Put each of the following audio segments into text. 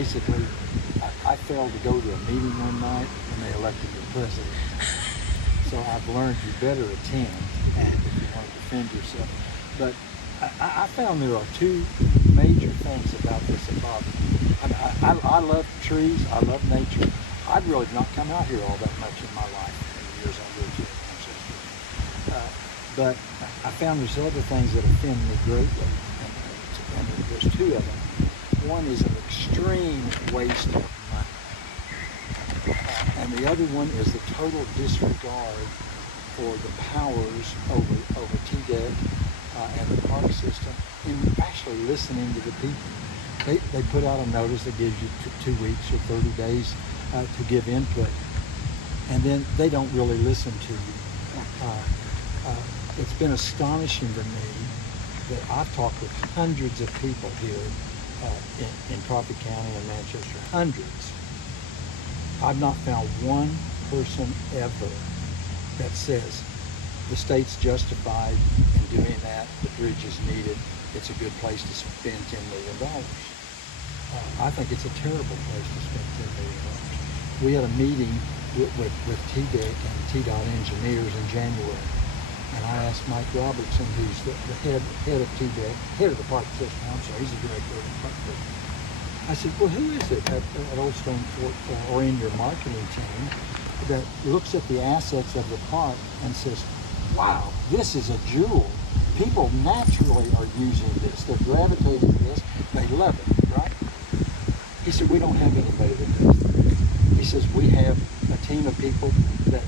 Basically, I failed to go to a meeting one night and they elected the president. So I've learned you better attend and if you want to defend yourself. But I found there are two major things about this that bother me. I love trees, I love nature. I've really not come out here all that much in my life in the years I've lived here in Manchester. But I found there's other things that offend me greatly, and there's two of them. One is an extreme waste of money, and the other one is the total disregard for the powers over TDEC and the park system in actually listening to the people. They put out a notice that gives you 2 weeks or 30 days to give input, and then they don't really listen to you. It's been astonishing to me that I've talked with hundreds of people here in Crawford County and Manchester, hundreds. I've not found one person ever that says the state's justified in doing that, the bridge is needed, it's a good place to spend $10 million. I think it's a terrible place to spend $10 million. We had a meeting with TDEC and TDOT engineers in January, and I asked Mike Robertson, who's the head of TDEC, head of the park system, I'm sorry, he's the director of the park system. I said, well, who is it at Old Stone Fort or in your marketing team that looks at the assets of the park and says, wow, this is a jewel. People naturally are using this. They're gravitating to this. They love it, right? He said, we don't have anybody that does that. He says, we have a team of people that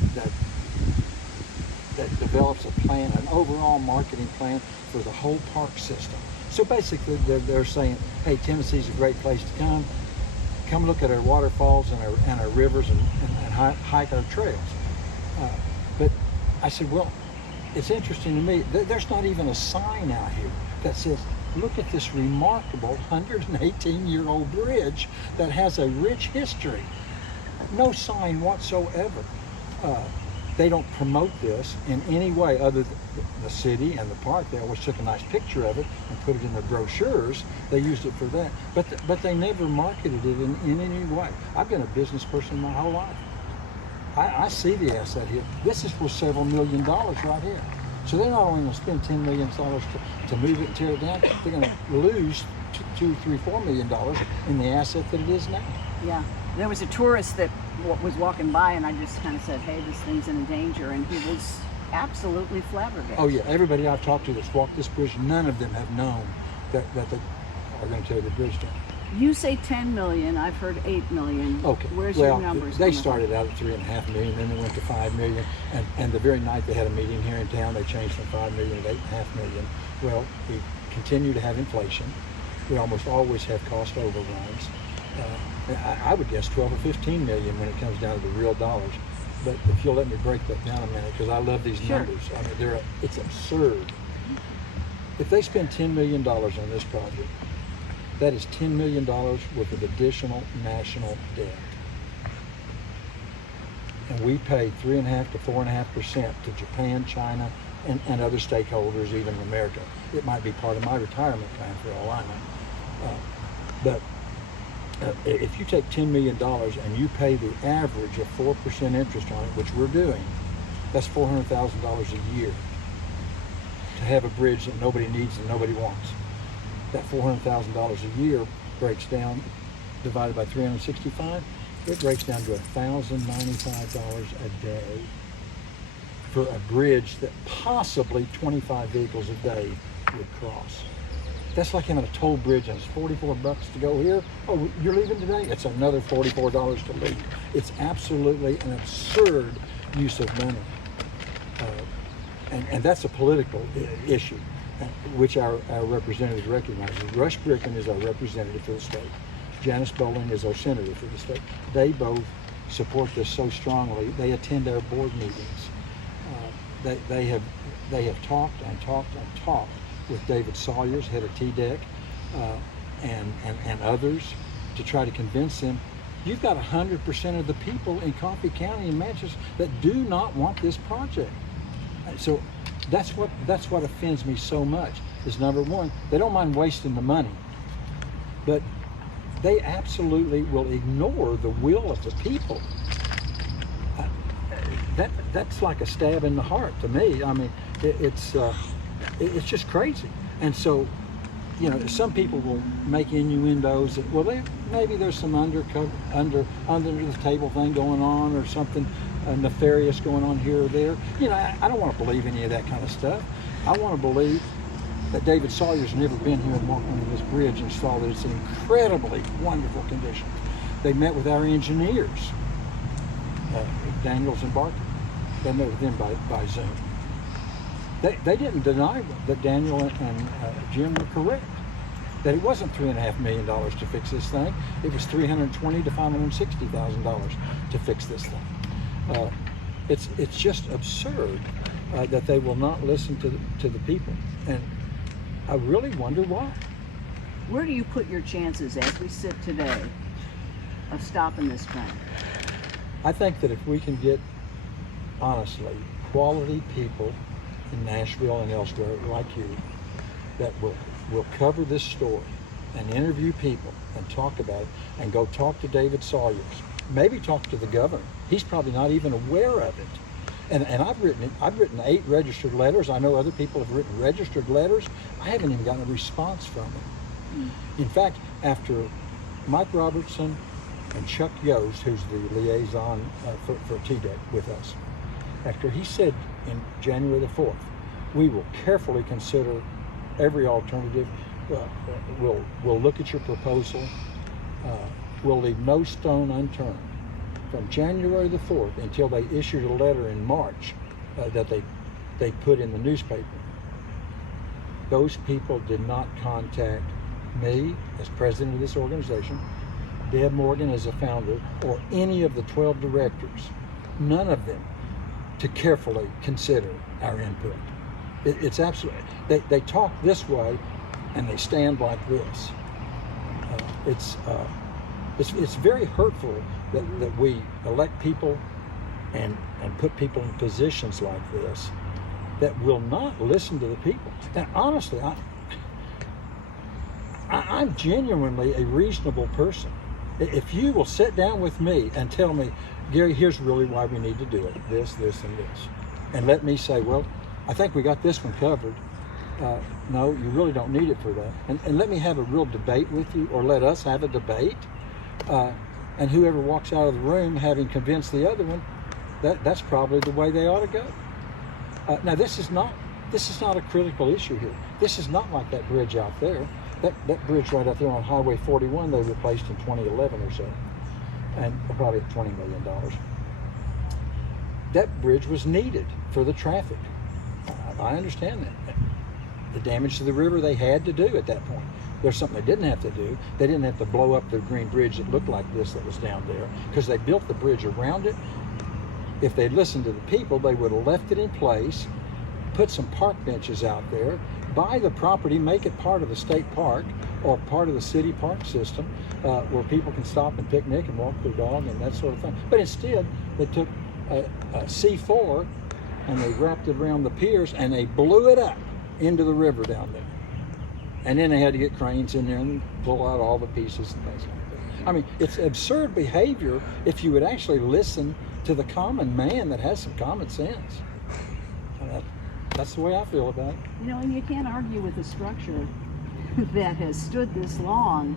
develops a plan, an overall marketing plan for the whole park system. So basically, they're saying, hey, Tennessee's a great place to come look at our waterfalls and our rivers and hike our trails. But I said, well, it's interesting to me, there's not even a sign out here that says, look at this remarkable 118-year-old bridge that has a rich history. No sign whatsoever. They don't promote this in any way other than the city and the park. They always took a nice picture of it and put it in their brochures. They used it for that. But they never marketed it in any way. I've been a business person my whole life. I see the asset here. This is worth several $1 million right here. So they're not only going to spend $10 million to move it and tear it down, they're going to lose $2, $3, $4 million in the asset that it is now. Yeah. There was a tourist that was walking by, and I just kind of said, hey, this thing's in danger, and he was absolutely flabbergasted. Oh yeah, everybody I've talked to that's walked this bridge, none of them have known that they are going to tear the bridge down. You say 10 million, I've heard 8 million. Okay. Where's well, your numbers? They started out at 3.5 million, then they went to 5 million, and the very night they had a meeting here in town, they changed from 5 million to 8.5 million. Well, we continue to have inflation. We almost always have cost overruns. I would guess 12 or 15 million when it comes down to the real dollars. But if you'll let me break that down a minute, because I love these numbers. I mean, it's absurd. If they spend $10 million on this project, that is $10 million worth of additional national debt. And we pay 3.5% to 4.5% to Japan, China, and other stakeholders, even America. It might be part of my retirement plan for all I know. But if you take $10 million and you pay the average of 4% interest on it, which we're doing, that's $400,000 a year to have a bridge that nobody needs and nobody wants. That $400,000 a year breaks down, divided by 365, it breaks down to $1,095 a day for a bridge that possibly 25 vehicles a day would cross. That's like having a toll bridge and it's $44 to go here. Oh, you're leaving today? It's another $44 to leave. It's absolutely an absurd use of money. And that's a political issue, which our representatives recognize. Rush Bricken is our representative for the state. Janice Bowling is our senator for the state. They both support this so strongly. They attend our board meetings. They have talked and talked and talked with David Sawyers, head of TDEC, and others, to try to convince them, you've got 100% of the people in Coffee County and Manchester that do not want this project. So that's what offends me so much, is number one, they don't mind wasting the money, but they absolutely will ignore the will of the people. That's like a stab in the heart to me. I mean, it's just crazy. And so, you know, some people will make innuendos that, well, maybe there's some under the table thing going on, or something nefarious going on here or there. You know, I don't want to believe any of that kind of stuff. I want to believe that David Sawyer's never been here and walked under this bridge and saw that it's in incredibly wonderful condition. They met with our engineers, Daniels and Barker. They met with them by Zoom. They didn't deny that Daniel and Jim were correct, that it wasn't $3.5 million to fix this thing. It was $320,000 to $560,000 to fix this thing. It's just absurd that they will not listen to the people, and I really wonder why. Where do you put your chances as we sit today of stopping this trend? I think that if we can get, honestly, quality people in Nashville and elsewhere like you that will cover this story and interview people and talk about it, and go talk to David Sawyers, maybe talk to the governor. He's probably not even aware of it. And I've written 8 registered letters. I know other people have written registered letters. I haven't even gotten a response from them. In fact, after Mike Robertson and Chuck Yost, who's the liaison for TDEC with us, after he said in January the 4th, we will carefully consider every alternative. We'll look at your proposal. We'll leave no stone unturned. From January the 4th until they issued a letter in March that they put in the newspaper, those people did not contact me as president of this organization, Deb Morgan as a founder, or any of the 12 directors, none of them, to carefully consider our input. It's absolutely, they talk this way and they stand like this. It's very hurtful that we elect people and put people in positions like this that will not listen to the people. And honestly, I'm genuinely a reasonable person. If you will sit down with me and tell me, Gary, here's really why we need to do it, this, and this, and let me say, well, I think we got this one covered. No, you really don't need it for that. And let me have a real debate with you, or let us have a debate. And whoever walks out of the room having convinced the other one, that's probably the way they ought to go. Now, this is not a critical issue here. This is not like that bridge out there. That bridge right out there on Highway 41 they replaced in 2011 or so, and probably at $20 million. That bridge was needed for the traffic. I understand that. The damage to the river they had to do at that point. There's something they didn't have to do. They didn't have to blow up the green bridge that looked like this that was down there, because they built the bridge around it. If they'd listened to the people, they would have left it in place, put some park benches out there, buy the property, make it part of the state park or part of the city park system, where people can stop and picnic and walk their dog and that sort of thing. But instead, they took a C4 and they wrapped it around the piers and they blew it up into the river down there. And then they had to get cranes in there and pull out all the pieces and things like that. I mean, it's absurd behavior if you would actually listen to the common man that has some common sense. That's the way I feel about it. You know, and you can't argue with a structure that has stood this long.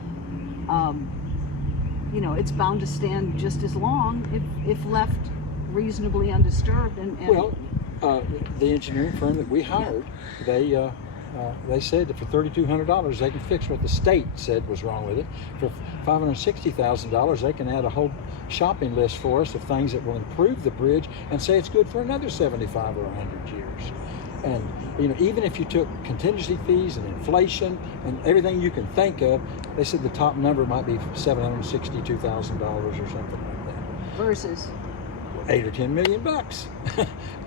You know, it's bound to stand just as long if left reasonably undisturbed. Well, the engineering firm that we hired, they said that for $3,200 they can fix what the state said was wrong with it. For $560,000 they can add a whole shopping list for us of things that will improve the bridge and say it's good for another 75 or 100 years. And you know, even if you took contingency fees and inflation and everything you can think of, they said the top number might be $762,000 or something like that. Versus $8 or $10 million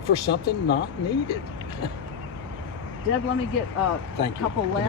for something not needed. Deb, let me get a couple last